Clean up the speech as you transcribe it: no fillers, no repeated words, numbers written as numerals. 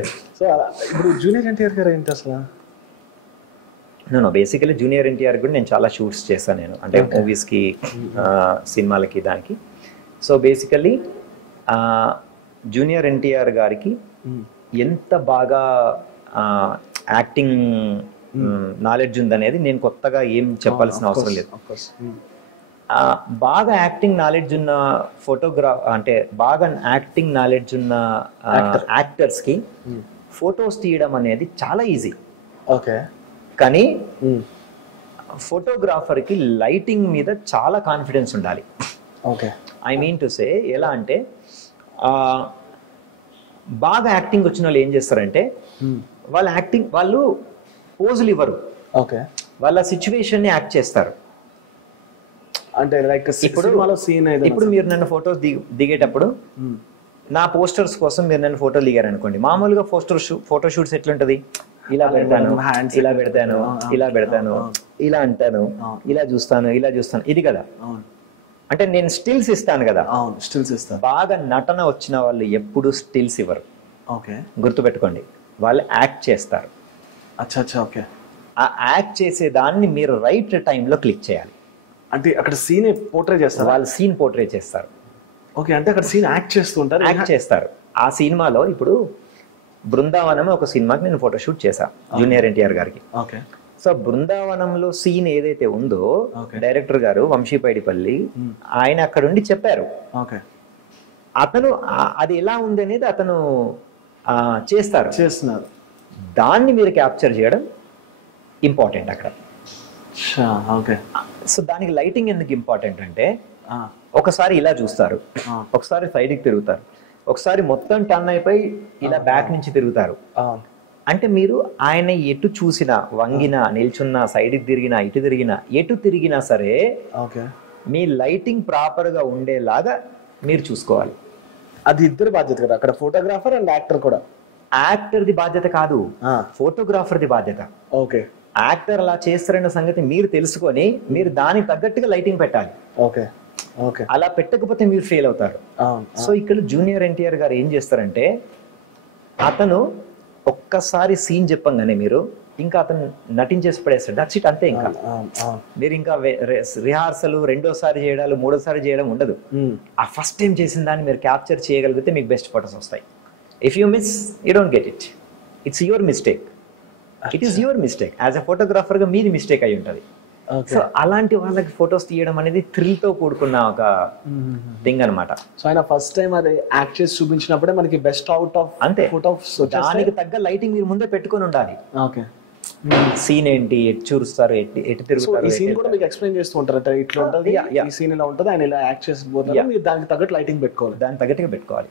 Okay. So ఇప్పుడు junior NTR గారు ఏంటి అసలు? బేసికలీ జూనియర్ ఎన్టీఆర్ కూడా నేను చాలా షూట్స్ చేశాను నేను, అంటే మూవీస్కి, సినిమాలకి, దానికి. సో బేసికలీ జూనియర్ ఎన్టీఆర్ గారికి ఎంత బాగా యాక్టింగ్ నాలెడ్జ్ ఉందనేది నేను కొత్తగా ఏం చెప్పాల్సిన అవసరం లేదు. బాగా యాక్టింగ్ నాలెడ్జ్ ఉన్న అంటే బాగా యాక్టింగ్ నాలెడ్జ్ ఉన్న యాక్టర్స్కి ఫొటోస్ తీయడం అనేది చాలా ఈజీ. ఓకే. కానీ ఫోటోగ్రాఫర్కి లైటింగ్ మీద చాలా కాన్ఫిడెన్స్ ఉండాలి. Okay. I mean to say, ఎలా అంటే బాగా యాక్టింగ్ వచ్చిన వాళ్ళు ఏం చేస్తారంటే వాళ్ళు పోజులు ఇవ్వరు. ఓకే. వాళ్ళ సిచ్యువేషన్ ని యాక్ట్ చేస్తారు. అంటే లైక్ ఇప్పుడు మీరు నన్ను ఫోటోస్ దిగేటప్పుడు నా పోస్టర్స్ కోసం మీరు నన్ను ఫోటోలు దిగారు అనుకోండి, మామూలుగా ఫోటో షూట్స్ ఎట్లుంటది, ఇలా పెడతాను, ఇలా పెడతాను, ఇలా పెడతాను, ఇలా అంటాను, ఇలా చూస్తాను, ఇలా చూస్తాను, ఇది కదా. అంటే నేను స్టిల్స్ ఇస్తాను కదా. స్టిల్స్ ఇస్తాను. బాగా నటన వచ్చిన వాళ్ళు ఎప్పుడు స్టిల్స్ ఇవ్వరు. ఓకే. గుర్తుపెట్టుకోండి, వాళ్ళు యాక్ట్ చేస్తారు. ఓకే. ఆ యాక్ట్ చేసే దాన్ని మీరు రైట్ టైంలో క్లిక్ చేయాలి. అంటే అక్కడ సీన్ పోర్ట్రే చేస్తారు, వాళ్ళు సీన్ పోర్ట్రే చేస్తారు. ఓకే. అంటే అక్కడ సీన్ యాక్ట్ చేస్తుంటారు, యాక్ట్ చేస్తారు. ఆ సినిమాలో ఇప్పుడు బృందావనం ఒక సినిమాకి నేను ఫోటోషూట్ చేశాను జూనియర్ ఎన్టీఆర్ గారికి. ఓకే. సో బృందావనంలో సీన్ ఏదైతే ఉందో డైరెక్టర్ గారు వంశీపైడిపల్లి ఆయన అక్కడ ఉండి చెప్పారు. ఓకే. అతను అది ఎలా ఉంది అనేది అతను చేస్తున్నారు. దాన్ని మీరు క్యాప్చర్ చేయడం ఇంపార్టెంట్ అక్కడ. ఓకే. సో దానికి లైటింగ్ ఎందుకు ఇంపార్టెంట్ అంటే, ఒకసారి ఇలా చూస్తారు, ఒకసారి సైడ్కి తిరుగుతారు, ఒకసారి మొత్తం టర్న్ అయిపోయి ఇలా బ్యాక్ నుంచి తిరుగుతారు. అంటే మీరు ఆయన ఎటు చూసినా, వంగినా, నిల్చున్నా, సైడ్కి తిరిగినా, ఇటు తిరిగినా, ఎటు తిరిగినా సరే మీ లైటింగ్ ప్రాపర్గా ఉండేలాగా మీరు చూసుకోవాలి. అది ఇద్దరు బాధ్యత కదా, అక్కడ ఫోటోగ్రాఫర్ అండ్ యాక్టర్ కూడా. యాక్టర్ది బాధ్యత కాదు, ఫోటోగ్రాఫర్ది బాధ్యత. ఓకే. యాక్టర్ అలా చేస్తారన్న సంగతి మీరు తెలుసుకొని మీరు దానికి తగ్గట్టుగా లైటింగ్ పెట్టాలి. ఓకే. ఓకే. అలా పెట్టకపోతే మీరు ఫెయిల్ అవుతారు. సో ఇక్కడ జూనియర్ ఎన్టీఆర్ గారు ఏం చేస్తారంటే, అతను ఒక్కసారి సీన్ చెప్పంగానే మీరు ఇంకా అతను నటించేసి పడేస్తాడు. దట్స్ ఇట్, అంతే. ఇంకా మీరు ఇంకా రిహార్సల్ రెండోసారి చేయడాలు, మూడోసారి చేయడం ఉండదు. ఆ ఫస్ట్ టైం చేసిన దాన్ని మీరు క్యాప్చర్ చేయగలిగితే మీకు బెస్ట్ ఫోటోస్ వస్తాయి. If you miss, you don't get it. It's your mistake. It is your mistake. As a ఫోటోగ్రాఫర్గా మీది మిస్టేక్ అయి ఉంటుంది. సో అలాంటి వాళ్ళకి ఫొటోస్ తీయడం అనేది థ్రిల్ తో కూడుకున్న ఒక థింగ్ అనమాట. సో ఆయన ఫస్ట్ టైం అది యాక్ట్ చేసి చూపించినప్పుడే మనకి బెస్ట్ అవుట్ ఆఫ్ అంతే. ఫోటోస్ దానికి తగ్గ లైటింగ్ మీరు ముందే పెట్టుకొని ఉండాలి. ఓకే. సీన్ ఏంటి, ఎటు చూస్తారు, ఎటు తిరుగుతారు. ఈ సీన్ కూడా మీకు ఎక్స్ప్లెయిన్ చేస్తూ ఉంటారు, ఇట్లా ఉంటుంది, ఈ సీన్ ఇలా ఉంటుంది, ఆయన ఇలా యాక్ట్ చేసి పోతారు, మీరు దానికి తగ్గట్టు లైటింగ్ పెట్టుకోవాలి, దానికి తగ్గట్టుగా పెట్టుకోవాలి.